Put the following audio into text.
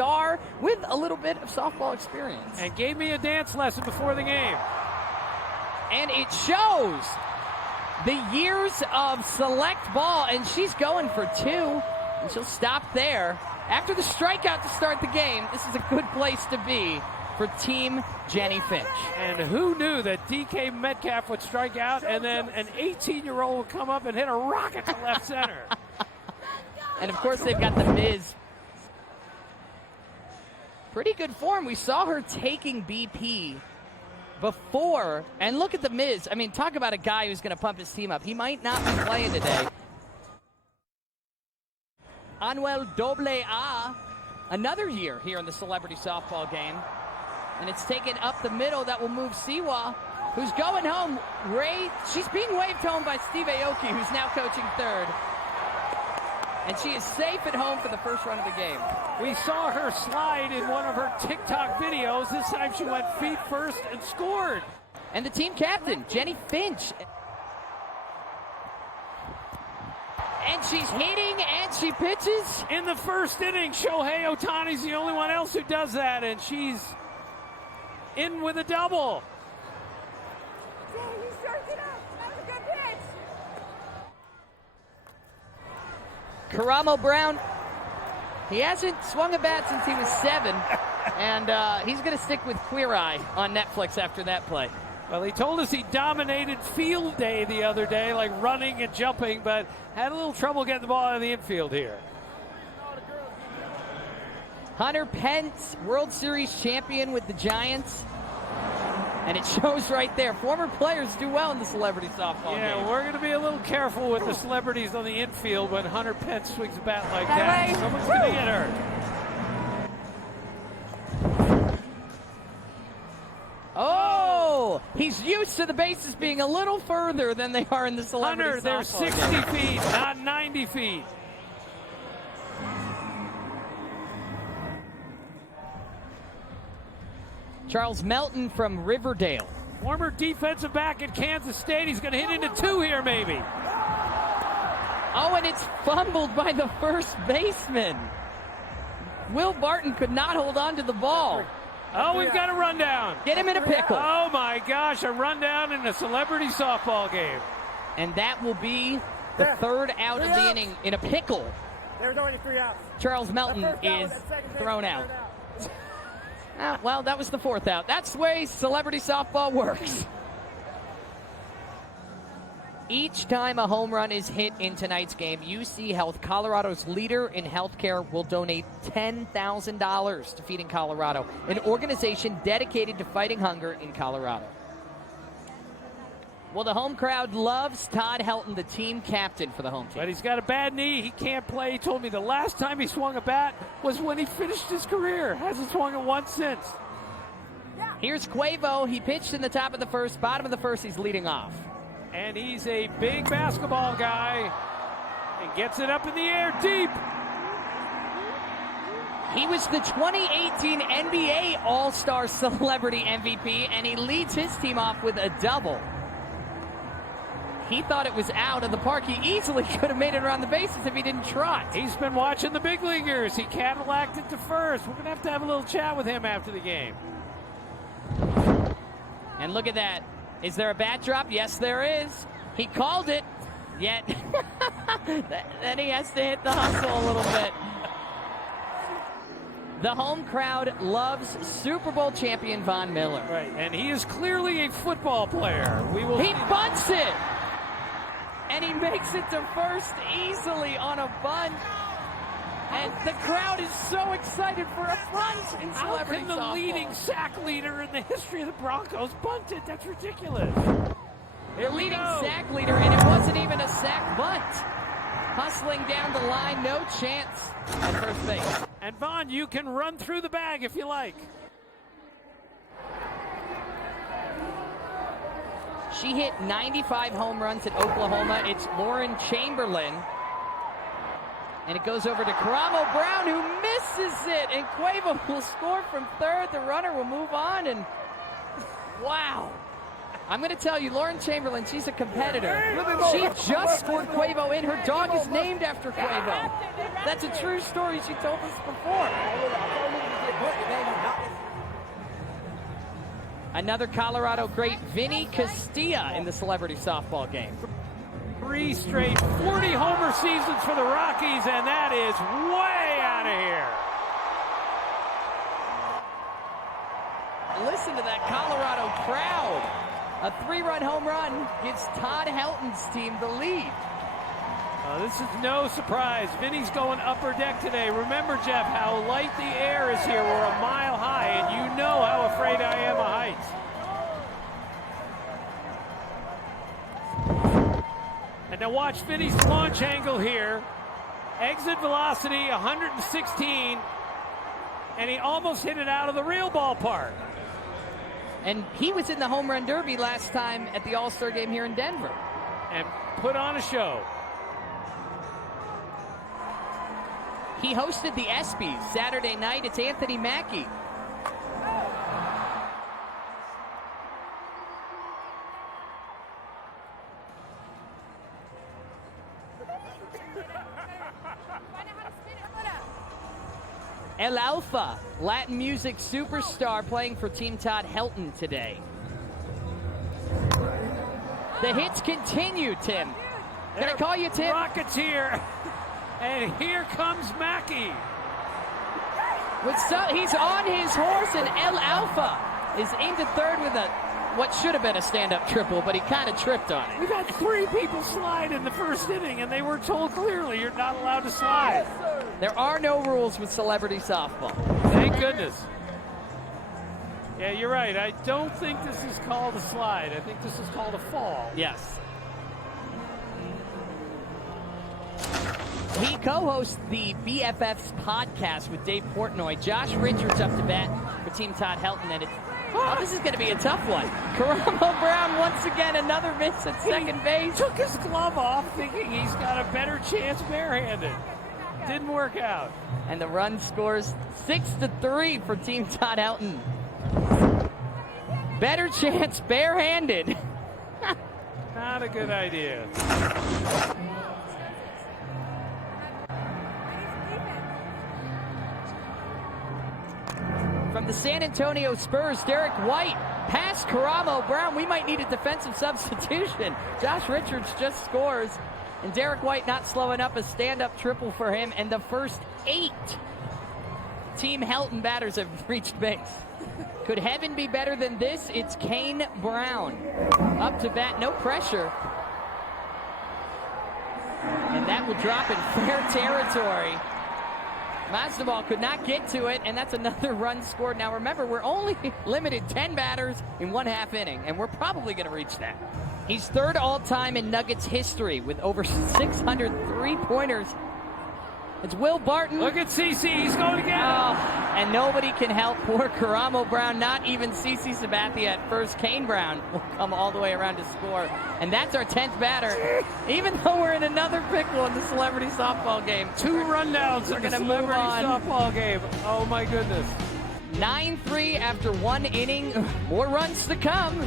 star with a little bit of softball experience. And gave me a dance lesson before the game. And it shows the years of select ball, and she's going for 2, and she'll stop there. After the strikeout to start the game, this is a good place to be for Team Jenny Finch. And who knew that DK Metcalf would strike out and then an 18-year-old would come up and hit a rocket to left center. And of course they've got the Miz. Pretty good form. We saw her taking BP before, and look at the Miz. I mean, talk about a guy who's going to pump his team up. He might not be playing today. Anuel AA, another year here in the celebrity softball game. And it's taken up the middle. That will move Siwa, who's going home. She's being waved home by Steve Aoki, who's now coaching third. And she is safe at home for the first run of the game. We saw her slide in one of her TikTok videos. This time she went feet first and scored. And the team captain, Jenny Finch. And she's hitting and she pitches. In the first inning, Shohei Ohtani's the only one else who does that, and she's in with a double. Dang, he starts it up. That was a good pitch. Karamo Brown, he hasn't swung a bat since he was 7, and he's going to stick with Queer Eye on Netflix after that play. Well, he told us he dominated field day the other day, like running and jumping, but had a little trouble getting the ball out of the infield here. Hunter Pence, World Series champion with the Giants. And it shows right there. Former players do well in the celebrity softball game. Yeah, we're going to be a little careful with the celebrities on the infield when Hunter Pence swings a bat like that. Someone's going to get hurt. Oh, he's used to the bases being a little further than they are in the celebrity Hunter, they're softball 60 game. feet, not 90 feet. Charles Melton from Riverdale. Former defensive back at Kansas State. He's going to hit into 2 here, maybe. Oh, and it's fumbled by the first baseman. Will Barton could not hold on to the ball. Oh, we've got a rundown. Get him in a pickle. Oh, my gosh, a rundown in a celebrity softball game. And that will be the third out of the inning in a pickle. There was already 3 outs. Charles Melton is thrown out. Well, that was the 4th out. That's the way celebrity softball works. Each time a home run is hit in tonight's game, UC Health, Colorado's leader in healthcare, will donate $10,000 to Feeding Colorado, an organization dedicated to fighting hunger in Colorado. Well, the home crowd loves Todd Helton, the team captain for the home team. But he's got a bad knee. He can't play. He told me the last time he swung a bat was when he finished his career. Hasn't swung it once since. Here's Quavo. He pitched in the top of the first. Bottom of the first, he's leading off. And he's a big basketball guy and gets it up in the air deep. He was the 2018 NBA All-Star Celebrity MVP, and he leads his team off with a double. He thought it was out of the park. He easily could have made it around the bases if he didn't trot. He's been watching the big leaguers. He Cadillac'd it to first. We're going to have a little chat with him after the game. And look at that. Is there a bat drop? Yes, there is. He called it, yet then he has to hit the hustle a little bit. The home crowd loves Super Bowl champion Von Miller. Right, and he is clearly a football player. He bunts it! And he makes it to first easily on a bunt. And the crowd is so excited for a bunt in celebrity softball. How can the leading sack leader in the history of the Broncos bunt it? That's ridiculous. Their leading sack leader, and it wasn't even a sack bunt. Hustling down the line, no chance at first base. And Vaughn, you can run through the bag if you like. She hit 95 home runs at Oklahoma. It's Lauren Chamberlain. And it goes over to Karamo Brown, who misses it. And Quavo will score from third. The runner will move on. And wow. I'm going to tell you, Lauren Chamberlain, she's a competitor. She just scored Quavo in. Her dog is named after Quavo. That's a true story. She told us before. Another Colorado great, Vinny Castilla, in the celebrity softball game. 3 straight 40 homer seasons for the Rockies, and that is way out of here. Listen to that Colorado crowd. A 3-run home run gives Todd Helton's team the lead. This is no surprise. Vinny's going upper deck today. Remember, Jeff, how light the air is here. We're a mile high, and you know how afraid I am of heights. And now watch Vinny's launch angle here. Exit velocity, 116, and he almost hit it out of the real ballpark. And he was in the home run derby last time at the All-Star game here in Denver. And put on a show. He hosted the ESPYs Saturday night. It's Anthony Mackie. El Alfa, Latin music superstar, playing for Team Todd Helton today. The hits continue, Tim. Can I call you Tim? Rocketeer. And here comes Mackey. He's on his horse, and El Alfa is aimed at third with what should have been a stand-up triple, but he kind of tripped on it. We've had 3 people slide in the first inning, and they were told clearly you're not allowed to slide. There are no rules with celebrity softball. Thank goodness. Yeah, you're right. I don't think this is called a slide. I think this is called a fall. Yes. He co-hosts the BFFs podcast with Dave Portnoy. Josh Richards up to bat for Team Todd Helton, and this is going to be a tough one. Karamo Brown once again, another miss at second base. Took his glove off thinking he's got a better chance barehanded. Didn't work out. And the run scores 6-3 for Team Todd Helton. Better chance barehanded. Not a good idea. From the San Antonio Spurs, Derek White past Karamo Brown. We might need a defensive substitution. Josh Richards just scores, and Derek White not slowing up, a stand-up triple for him, and the first 8 Team Helton batters have reached base. Could heaven be better than this? It's Kane Brown up to bat, no pressure. And that will drop in fair territory. Masvidal could not get to it, and that's another run scored. Now remember, we're only limited 10 batters in 1/2 inning, and we're probably going to reach that. He's third all-time in Nuggets history with over 600 three-pointers. It's Will Barton. Look at CeCe, he's going to get it. And nobody can help poor Karamo Brown, not even CeCe Sabathia at first. Kane Brown will come all the way around to score. And that's our 10th batter. Even though we're in another pickle in the celebrity softball game. 2 rundowns in the celebrity softball game. Oh my goodness. 9-3 after 1 inning. More runs to come.